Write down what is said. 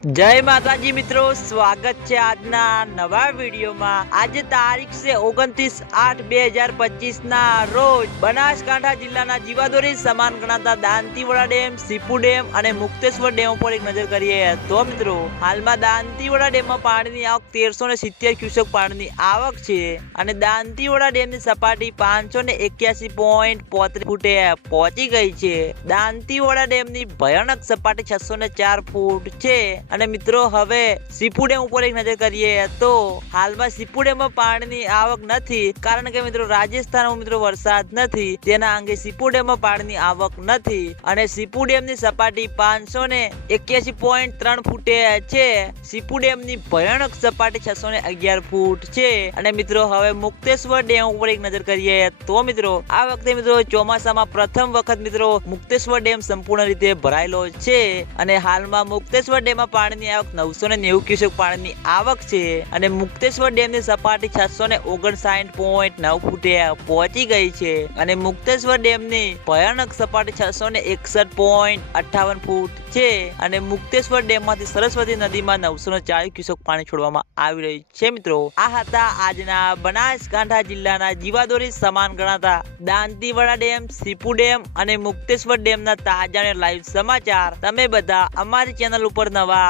જય માતાજી મિત્રો, સ્વાગત છે આજના નવા વિડીયોમાં. આજે તારીખ છે ઓગણત્રીસ આઠ બે હજાર પચીસ ના રોજ બનાસકાંઠા જિલ્લાના જીવાદોરી સમાન ગણાતા દાંતીવાડા ડેમ, સીપુ ડેમ અને મુક્તેશ્વર ડેમ ઉપર એક નજર કરીએ. તો મિત્રો, હાલમાં દાંતીવાડા ડેમમાં પાણીની આવક તેરસો ને સિત્તેર ક્યુસેક પાણીની આવક છે અને દાંતીવાડા ડેમની સપાટી પાંચસો ને એક્યાસી પોઈન્ટ પોત્રીસ ફૂટે પહોંચી ગઈ છે. દાંતીવાડા ડેમની ભયાનક સપાટી છસો ને ચાર ફૂટ છે અને મિત્રો, હવે સીપુ ડેમ ઉપર એક નજર કરીએ તો હાલમાં સીપુ ડેમમાં પાણીની આવક નથી. કારણ કે મિત્રો, રાજસ્થાનમાં મિત્રો વરસાદ નથી. તેના અંગે સીપુ ડેમમાં પાણીની આવક નથી. અને સીપુ ડેમની સપાટી પાંચસો ને એક્યાસી પોઈન્ટ ત્રણ ફૂટે છે. સીપુ ડેમની ભયાનક સપાટી છસો ને અગિયાર ફૂટ છે. અને મિત્રો, હવે મુક્તેશ્વર ડેમ ઉપર એક નજર કરીએ તો મિત્રો, આ વખતે મિત્રો ચોમાસામાં પ્રથમ વખત મિત્રો મુક્તેશ્વર ડેમ સંપૂર્ણ રીતે ભરાયેલો છે. અને હાલમાં મુક્તેશ્વર ડેમમાં પાણીની આવક, નવસો ને નેવું ક્યુસેક પાણીની આવક છે અને મુક્તેશ્વર ડેમની સપાટી છસો ને ઓગણસાઠ પોઈન્ટ નવ ફૂટે પહોંચી ગઈ છે. અને મુક્તેશ્વર ડેમની ભયાનક સપાટી છસો ને એકસઠ પોઈન્ટ અઠાવન ફૂટ છે અને મુક્તેશ્વર ડેમમાંથી સરસ્વતી નદીમાં નવસો ને ચાલીસ ક્યુસેક પાણી છોડવામાં આવી રહ્યું છે. મિત્રો, આ હતા આજના બનાસકાંઠા જિલ્લાના જીવાદોરી સમાન ગણાતા દાંતીવાડા ડેમ, સીપુ ડેમ અને મુક્તેશ્વર ડેમના તાજા અને લાઈવ સમાચાર. તમે બધા અમારી ચેનલ ઉપર નવા